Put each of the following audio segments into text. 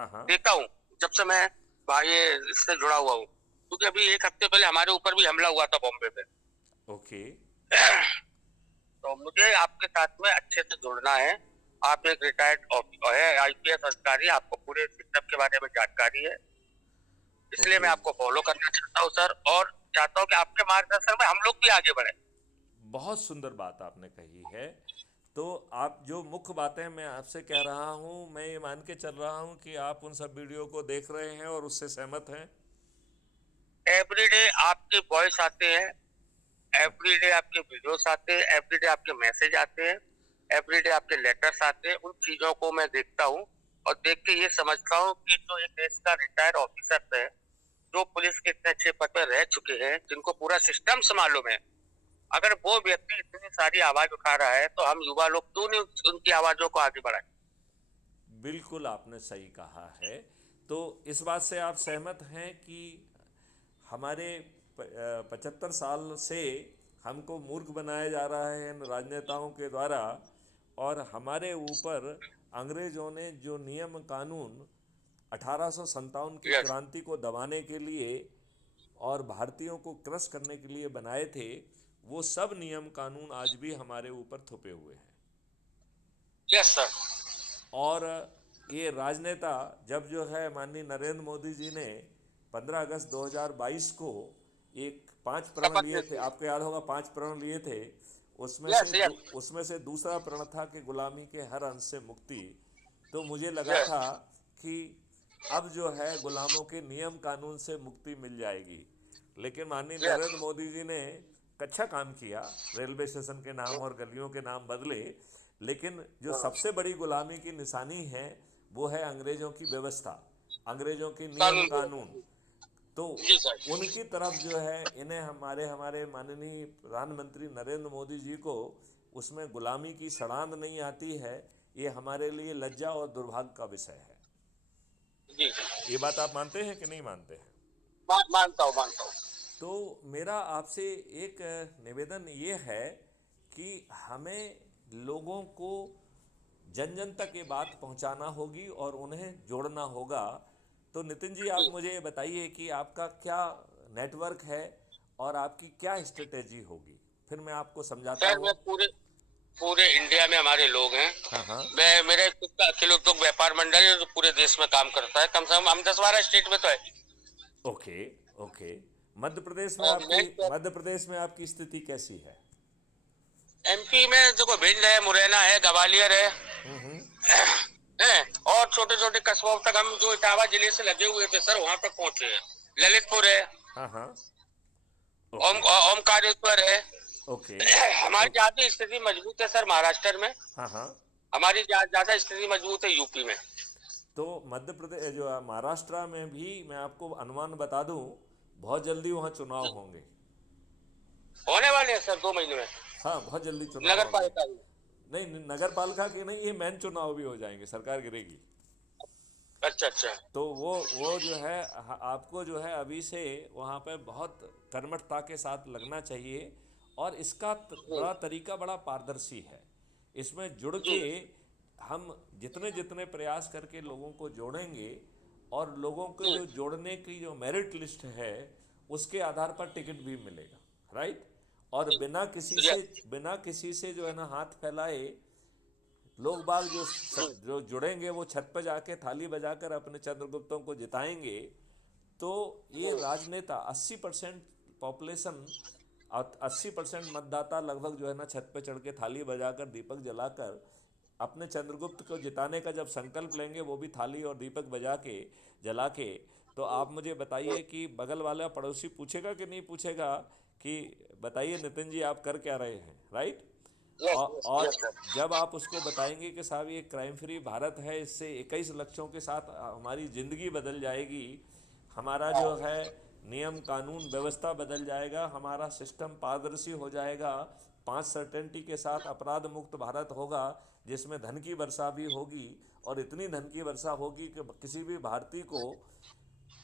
हाँ हाँ। देता हूँ, जब से मैं भाई इससे जुड़ा हुआ हूँ, क्योंकि अभी एक हफ्ते पहले हमारे ऊपर भी हमला हुआ था बॉम्बे में। ओके। तो मुझे आपके साथ में अच्छे से जुड़ना है। आप एक रिटायर्ड है आईपीएस अधिकारी, आपको पूरे सिस्टम के बारे में जानकारी है, इसलिए ओके। मैं आपको फॉलो करना चाहता हूँ सर, और चाहता हूँ कि आपके मार्गदर्शन में हम लोग भी आगे बढ़े। बहुत सुंदर बात आपने कही है। तो आप जो मुख्य बातें मैं आपसे कह रहा हूँ, मैं ये मान के चल रहा हूँ कि आप उन सब वीडियो को देख रहे हैं और उससे सहमत हैं। एवरीडे आपके वॉइस आते हैं, एवरीडे आपके वीडियोस आते हैं, एवरीडे आपके मैसेज आते हैं, एवरीडे आपके लेटर्स आते हैं। उन चीजों को मैं देखता हूँ और देख के ये समझता हूँ कि जो एक देश का रिटायर्ड ऑफिसर है, जो पुलिस के इतने अच्छे पद पर रह चुके हैं, जिनको पूरा सिस्टम से मालूम है, अगर वो व्यक्ति इतनी सारी आवाज उठा रहा है, तो हम युवा लोग क्यों नहीं उनकी आवाजों को आगे बढ़ाएं। बिल्कुल आपने सही कहा है। तो इस बात से आप सहमत हैं कि हमारे 75 साल से हमको मूर्ख बनाया जा रहा है इन राजनेताओं के द्वारा, और हमारे ऊपर अंग्रेज़ों ने जो नियम कानून 1857 की यस। क्रांति को दबाने के लिए और भारतीयों को क्रश करने के लिए बनाए थे, वो सब नियम कानून आज भी हमारे ऊपर थुपे हुए हैं। Yes sir. और ये राजनेता, जब जो है माननीय नरेंद्र मोदी जी ने 15 अगस्त 2022 को एक 5 प्रण शपथ लिए थे, लेती है। आपको याद होगा 5 प्रण लिए थे, यस यस। उसमें से दूसरा प्रण था कि गुलामी के हर अंश से मुक्ति। तो मुझे लगा यस। था कि अब जो है गुलामों के नियम कानून से मुक्ति मिल जाएगी। लेकिन माननीय यस। नरेंद्र मोदी जी ने एक अच्छा काम किया, रेलवे स्टेशन के नाम और गलियों के नाम बदले। लेकिन जो सबसे बड़ी गुलामी की निशानी है, वो है अंग्रेज़ों की व्यवस्था, अंग्रेज़ों के नियम कानून कानून। व्यवस्था। तो जी सर। उनकी तरफ जो है, इन्हें हमारे हमारे माननीय प्रधानमंत्री नरेंद्र मोदी जी को उसमें गुलामी की सड़ांध नहीं आती है। ये हमारे लिए लज्जा और दुर्भाग्य का विषय है। जी। ये बात आप मानते हैं कि नहीं मानते हैं? मानता हूँ, मानता हूँ। तो मेरा आपसे एक निवेदन ये है कि हमें लोगों को जन जन तक ये बात पहुंचाना होगी और उन्हें जोड़ना होगा। तो नितिन जी, आप जी मुझे ये बताइए कि आपका क्या नेटवर्क है और आपकी क्या स्ट्रेटेजी होगी, फिर मैं आपको समझाता सर, हूँ। मैं पूरे पूरे इंडिया में हमारे लोग हैं। हाँ हाँ। मैं मेरे खुद का अखिल उद्योग व्यापार मंडल है जो पूरे देश में काम करता है, कम से कम हम 10-12 स्टेट में तो है। ओके। ओके। और मैं मध्य प्रदेश में आपकी स्थिति कैसी है? एमपी में देखो, भिंड है, मुरैना है, ग्वालियर है, हम्म। हैं, और छोटे छोटे कस्बों तक हम जो इटावा जिले से लगे हुए थे सर, वहां तक पहुंचे हैं। ललितपुर है, हाँ हाँ। ओके। ओमकारेश्वर है। ओके। हमारी ओके। ज्यादा स्थिति मजबूत है सर महाराष्ट्र में। हाँ हाँ। हमारी ज्यादा स्थिति मजबूत है यूपी में। तो मध्य प्रदेश जो है, महाराष्ट्र में भी मैं आपको अनुमान बता दूं, बहुत जल्दी वहाँ चुनाव होंगे। होने वाले हैं सर 2 महीने में। हाँ, बहुत जल्दी चुनाव नगर होंगे। पालिका। नहीं नहीं, नगर पालिका के नहीं, ये मैन चुनाव भी हो जाएंगे, सरकार गिरेगी। अच्छा अच्छा। तो वो जो है, आपको जो है अभी से वहाँ पर बहुत कर्मठता के साथ लगना चाहिए। और इसका जी बड़ा तरीका बड़ा पारदर्शी है। इसमें जुड़ जी। के हम जितने जितने प्रयास करके लोगों को जोड़ेंगे, और लोगों को जी जो जोड़ने की जो मेरिट लिस्ट है, उसके आधार पर टिकट भी मिलेगा, राइट। और जी। बिना किसी से जो है ना हाथ फैलाए, लोग बाग जो जुड़ेंगे, वो छत पर जाके थाली बजाकर अपने चंद्रगुप्तों को जिताएंगे। तो ये राजनेता 80% पॉपुलेशन, 80% मतदाता लगभग जो है ना छत पे चढ़ के थाली बजाकर दीपक जलाकर अपने चंद्रगुप्त को जिताने का जब संकल्प लेंगे, वो भी थाली और दीपक बजा के जला के। तो आप मुझे बताइए कि बगल वाला पड़ोसी पूछेगा कि नहीं पूछेगा कि बताइए नितिन जी आप कर क्या रहे हैं, राइट। यस यस और यस सर। जब आप उसको बताएंगे कि साहब ये क्राइम फ्री भारत है, इससे 21 लक्षों के साथ हमारी ज़िंदगी बदल जाएगी, हमारा जो है नियम कानून व्यवस्था बदल जाएगा, हमारा सिस्टम पारदर्शी हो जाएगा, 5 सर्टेनिटी के साथ अपराध मुक्त भारत होगा, जिसमें धन की वर्षा भी होगी। और इतनी धन की वर्षा होगी कि किसी भी भारतीय को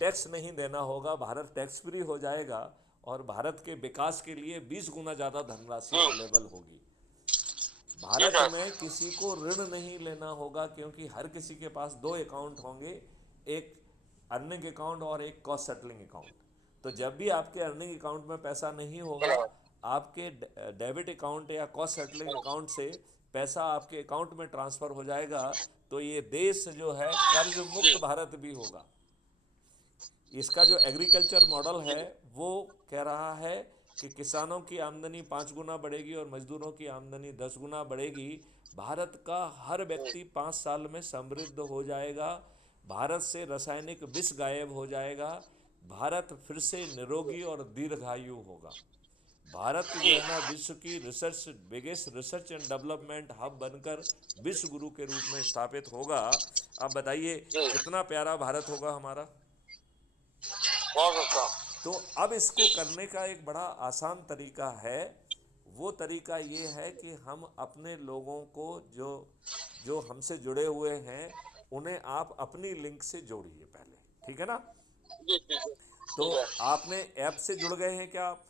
टैक्स नहीं देना होगा, भारत टैक्स फ्री हो जाएगा। और भारत के विकास के लिए 20 गुना ज़्यादा धनराशि अवेलेबल होगी। जी भारत सर। में किसी को ऋण नहीं लेना होगा, क्योंकि हर किसी के पास 2 अकाउंट होंगे। एक अर्निंग अकाउंट और एक कॉस्ट सेटलिंग अकाउंट। तो जब भी आपके अर्निंग अकाउंट में पैसा नहीं होगा, आपके डेबिट अकाउंट या कॉस्ट सेटलिंग अकाउंट से पैसा आपके अकाउंट में ट्रांसफ़र हो जाएगा। तो ये देश जो है कर्ज मुक्त भारत भी होगा। इसका जो एग्रीकल्चर मॉडल है वो कह रहा है कि किसानों की आमदनी 5 गुना बढ़ेगी और मजदूरों की आमदनी 10 गुना बढ़ेगी। भारत का हर व्यक्ति 5 साल में समृद्ध हो जाएगा। भारत से रासायनिक विष गायब हो जाएगा। भारत फिर से निरोगी और दीर्घायु होगा। भारत जो है ना विश्व की research biggest research and development hub बनकर विश्व गुरु के रूप में स्थापित होगा। अब बताइए कितना प्यारा भारत होगा हमारा। बहुत अच्छा। तो अब इसको करने का एक बड़ा आसान तरीका है। वो तरीका ये है कि हम अपने लोगों को जो जो हमसे जुड़े हुए हैं उन्हें आप अपनी लिंक से जोड़िए पहले, ठीक है ना। जी जी जी। तो ठीक है। आपने ऐप से जुड़ गए हैं क्या आप?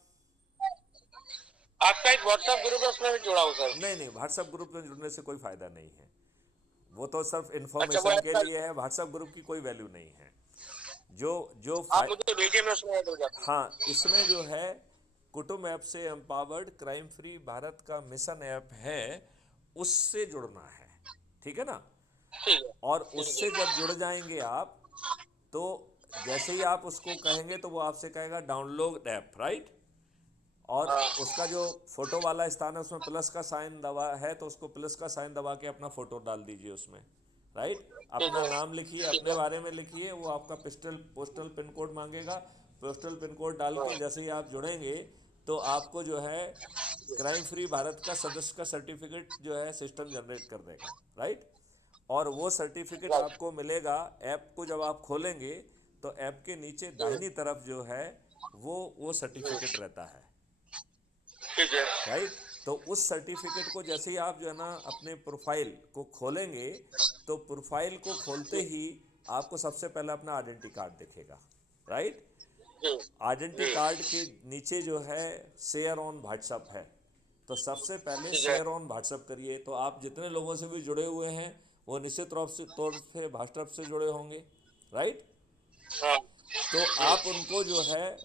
आपका एक व्हाट्सएप ग्रुप है, उसमें भी जुड़ा हूँ सर। नहीं नहीं, व्हाट्सएप ग्रुप में जुड़ने से कोई फ़ायदा नहीं है। वो तो सिर्फ अच्छा, वो इंफॉर्मेशन के ऐसा लिए है। व्हाट्सएप ग्रुप की कोई वैल्यू नहीं है। जो जो आप मुझे भेजिए, मैं उसमें ऐड हो जाता हूँ। हाँ, इसमें जो है कुटुंब ऐप से एम्पावर्ड क्राइम फ्री भारत का मिशन ऐप है, उससे जुड़ना है, ठीक है ना। ठीक है। और ठीक उससे है। जब जुड़ जाएंगे आप, तो जैसे ही आप उसको कहेंगे तो वो आपसे कहेगा डाउनलोड ऐप, राइट। और हाँ। उसका जो फोटो वाला स्थान है उसमें प्लस का साइन दबा है, तो उसको प्लस का साइन दबा के अपना फोटो डाल दीजिए उसमें, राइट। ठीक अपना है। नाम लिखिए, ठीक अपने है। बारे में लिखिए। वो आपका पोस्टल पिन कोड मांगेगा। पोस्टल पिन कोड डाल हाँ। के जैसे ही आप जुड़ेंगे तो आपको जो है क्राइम फ्री भारत का सदस्य का सर्टिफिकेट जो है सिस्टम जनरेट कर देगा, राइट। और वो सर्टिफिकेट राइट। आपको मिलेगा। ऐप को जब आप खोलेंगे तो ऐप के नीचे दाहिनी तरफ जो है वो सर्टिफिकेट रहता है, ठीक है। राइट। तो उस सर्टिफिकेट को जैसे ही आप जो है ना अपने प्रोफाइल को खोलेंगे, तो प्रोफाइल को खोलते ही आपको सबसे पहले अपना आइडेंटिटी कार्ड दिखेगा, राइट। जी आइडेंटिटी जी। कार्ड के नीचे जो है शेयर ऑन व्हाट्सअप है, तो सबसे पहले ठीक है। शेयर ऑन व्हाट्सअप करिए। तो आप जितने लोगों से भी जुड़े हुए हैं वो निश्चित रूप से तौर पे व्हाट्सअप से जुड़े होंगे, राइट। हाँ। तो आप उनको जो है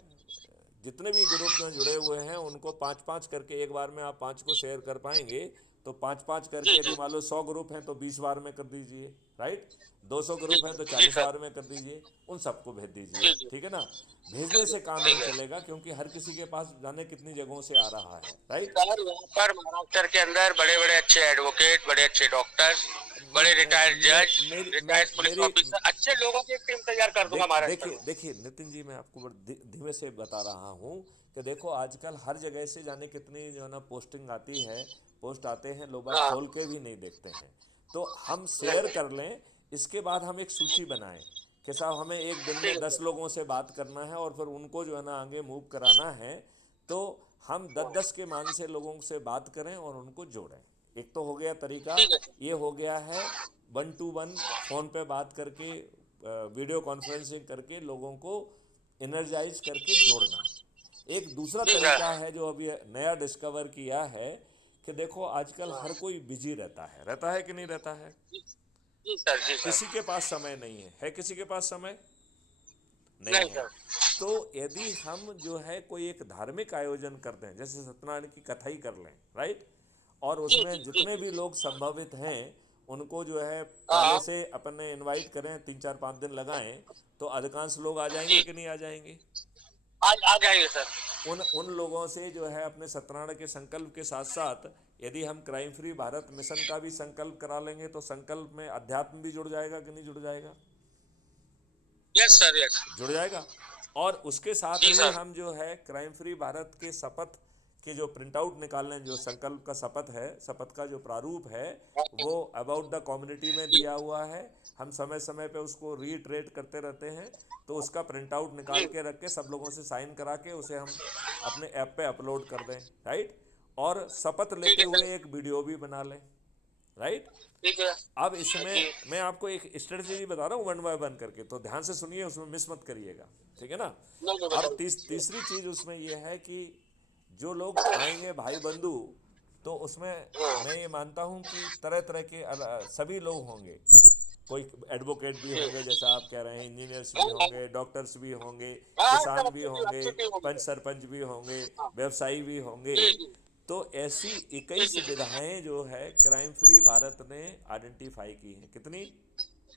जितने भी ग्रुप में जुड़े हुए हैं उनको 5-5 करके एक बार में आप 5 को शेयर कर पाएंगे। तो 5-5 करके जी यदि जी। मान लो 100 ग्रुप हैं तो 20 बार में कर दीजिए, राइट। 200 जी ग्रुप हैं तो जी 40 सर। बार में कर दीजिए। उन सबको भेज दीजिए, जी जी। ठीक है ना। भेजने से काम ठीक नहीं है। चलेगा क्योंकि हर किसी के पास जाने कितनी जगहों से आ रहा है, राइट। सर, यहाँ पर महाराष्ट्र के अंदर बड़े बड़े अच्छे एडवोकेट, बड़े अच्छे डॉक्टर्स, बड़े रिटायर्ड जज, मेरी रिटायर्ड पुलिस मेरी ऑफिसर, अच्छे लोगों की एक टीम तैयार कर दूंगा महाराष्ट्र देखिए में। देखिए नितिन जी, मैं आपको बड़े धीमे से बता रहा हूँ कि देखो आजकल हर जगह से जाने कितनी जो है ना पोस्टिंग आती है, पोस्ट आते हैं, लोग बाग हाँ। खोल के भी नहीं देखते हैं। तो हम शेयर नहीं। कर लें, इसके बाद हम एक सूची बनाएं कि साहब हमें एक दिन में ठीक है 10 सर। लोगों से बात करना है और फिर उनको जो है ना आगे मूव कराना है। तो हम 10-10 के मान से लोगों से बात करें और उनको जोड़ें। एक तो हो गया तरीका, ठीक है सर। ये हो गया है 1-to-1 फ़ोन पे बात करके, वीडियो कॉन्फ्रेंसिंग करके लोगों को एनर्जाइज करके जोड़ना। एक दूसरा जी सर। तरीका है जो अभी नया डिस्कवर किया है कि देखो आजकल हाँ। हर कोई बिजी रहता है कि नहीं रहता है। जी जी सर। जी सर। किसी के पास समय नहीं है किसी के पास समय नहीं नहीं है। सर। तो यदि हम जो है कोई एक धार्मिक आयोजन करते हैं, जैसे सत्यनारायण की कथा ही कर लें, राइट। और जी उसमें जी जी जितने जी। भी लोग संभावित हैं उनको जो है पहले हाँ। से अपने इनवाइट करें, 3-4-5 दिन लगाएं, तो अधिकांश लोग आ जाएंगे जी। कि नहीं आ जाएंगे। आज आ जाएंगे सर। उन लोगों से जो है अपने सत्यनारायण के संकल्प के साथ साथ यदि हम क्राइम फ्री भारत मिशन का भी संकल्प करा लेंगे तो संकल्प में अध्यात्म भी जुड़ जाएगा कि नहीं जुड़ जाएगा। Yes sir. यस। जुड़ जाएगा। और उसके साथ जी ही सर। हम जो है क्राइम फ्री भारत के शपथ के जो प्रिंट आउट निकालने, जो संकल्प का शपथ है, शपथ का जो प्रारूप है वो अबाउट द कम्युनिटी में दिया हुआ है। हम समय समय पे उसको रीट्रेट करते रहते हैं। तो उसका प्रिंट आउट निकाल जी के रख के सब लोगों से साइन करा के उसे हम अपने ऐप पे अपलोड कर दें, राइट। और शपथ ठीक लेते है सर। हुए एक वीडियो भी बना लें, राइट। ठीक है। अब इसमें जी मैं आपको एक स्ट्रेटजी बता रहा हूँ 1 by 1 करके, तो ध्यान से सुनिए, उसमें मिस मत करिएगा, ठीक है ना। नहीं नहीं अब बताइए। तीसरी चीज उसमें यह है कि जो लोग आएंगे भाई बंधु, तो उसमें हाँ। मैं ये मानता हूँ कि तरह तरह के सभी लोग होंगे। कोई एडवोकेट भी जी। होंगे जैसा आप कह रहे हैं, इंजीनियर्स भी होंगे, डॉक्टर्स भी होंगे, हाँ, किसान सब भी अच्छी होंगे, अच्छी टीम होगी। पंच सरपंच भी होंगे, हाँ, व्यवसायी भी होंगे। जी जी तो ऐसी जी 21 जी विधाएं जो है क्राइम फ्री भारत ने आइडेंटिफाई की हैं। कितनी?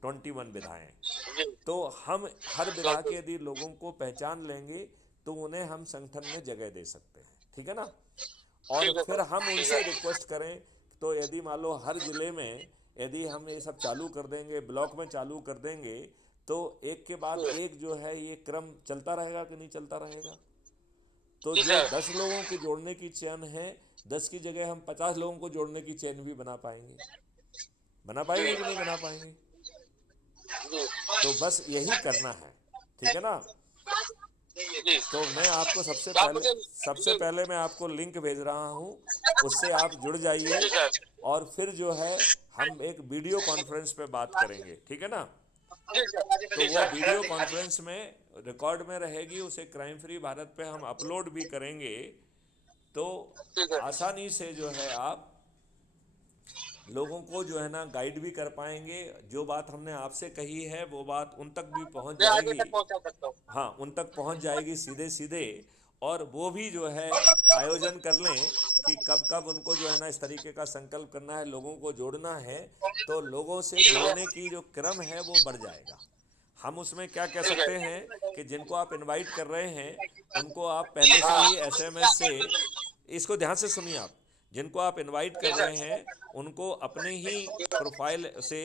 21 विधाएं। जी तो हम हर विधा के बिल्कुल। यदि लोगों को पहचान लेंगे तो उन्हें हम संगठन में जगह दे सकते हैं, ठीक है ना। और ठीक है फिर सर, हम ठीक उनसे है। रिक्वेस्ट करें, तो यदि मान लो हर ज़िले में यदि हम ये सब चालू कर देंगे, ब्लॉक में चालू कर देंगे, तो एक के बाद जी एक जो है ये क्रम चलता रहेगा कि नहीं चलता रहेगा। तो जी जो सर। 10 लोगों की जोड़ने की चेन है, 10 की जगह हम 50 लोगों को जोड़ने की चेन भी बना पाएंगे। बना जी पाएंगे कि नहीं बना पाएंगे। जी तो बस यही करना है, ठीक है ना। जी। तो मैं आपको तो आप मुझे सबसे जी पहले मैं आपको लिंक भेज रहा हूँ, उससे आप जुड़ जाइए। जी सर, और फिर जो है हम एक वीडियो कॉन्फ्रेंस पे बात करेंगे, ठीक है ना। जी सर, तो जी वो सर। वीडियो कॉन्फ्रेंस में रिकॉर्ड में रहेगी, उसे क्राइम फ्री भारत पे हम अपलोड भी करेंगे। तो ठीक है। आसानी से जो है आप लोगों को जो है ना गाइड भी कर पाएंगे। जो बात हमने आपसे कही है वो बात उन तक भी पहुंच मैं आगे जाएगी। तक पहुंचा सकता हूँ। हाँ, उन तक पहुंच जाएगी सीधे सीधे। और वो भी जो है आयोजन कर लें कि कब कब उनको जो है ना इस तरीके का संकल्प करना है, लोगों को जोड़ना है। तो लोगों से ठीक है, जुड़ने की जो क्रम है वो बढ़ जाएगा। हम उसमें क्या कह ठीक है। सकते हैं कि जिनको आप इनवाइट कर रहे हैं उनको आप पहले से हाँ, ही एसएमएस से, इसको ध्यान से सुनिए आप, जिनको आप इनवाइट कर जी रहे सर। हैं उनको अपने ही प्रोफाइल से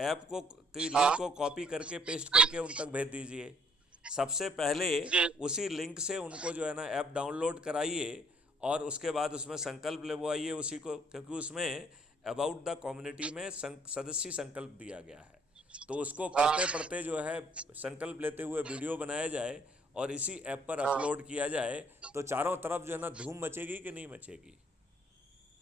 ऐप को की लिंक हाँ, को कॉपी करके पेस्ट करके उन तक भेज दीजिए। सबसे पहले जी उसी लिंक से उनको जो है ना ऐप डाउनलोड कराइए और उसके बाद उसमें संकल्प लेवाइए उसी को, क्योंकि उसमें अबाउट द कम्युनिटी में सदस्य संकल्प दिया गया है। तो उसको हाँ, पढ़ते पढ़ते जो है संकल्प लेते हुए वीडियो बनाया जाए और इसी ऐप पर हाँ। अपलोड किया जाए, तो चारों तरफ जो है ना धूम मचेगी कि नहीं मचेगी।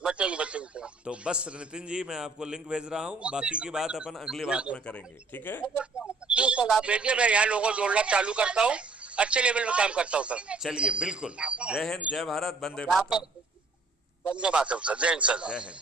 बचेंगे बचेंगे सर। तो बस नितिन जी, मैं आपको लिंक भेज रहा हूँ, बाकी की बात अपन अगली बात में करेंगे, ठीक है। जी सर, आप भेजिए, मैं यहाँ लोगों को जोड़ना चालू करता हूँ। अच्छे लेवल में काम करता हूँ सर। चलिए, बिल्कुल। जय हिंद, जय भारत, वंदे यहाँ पर मातरम। धन्यवाद सर, जय हिंद सर। जय हिंद।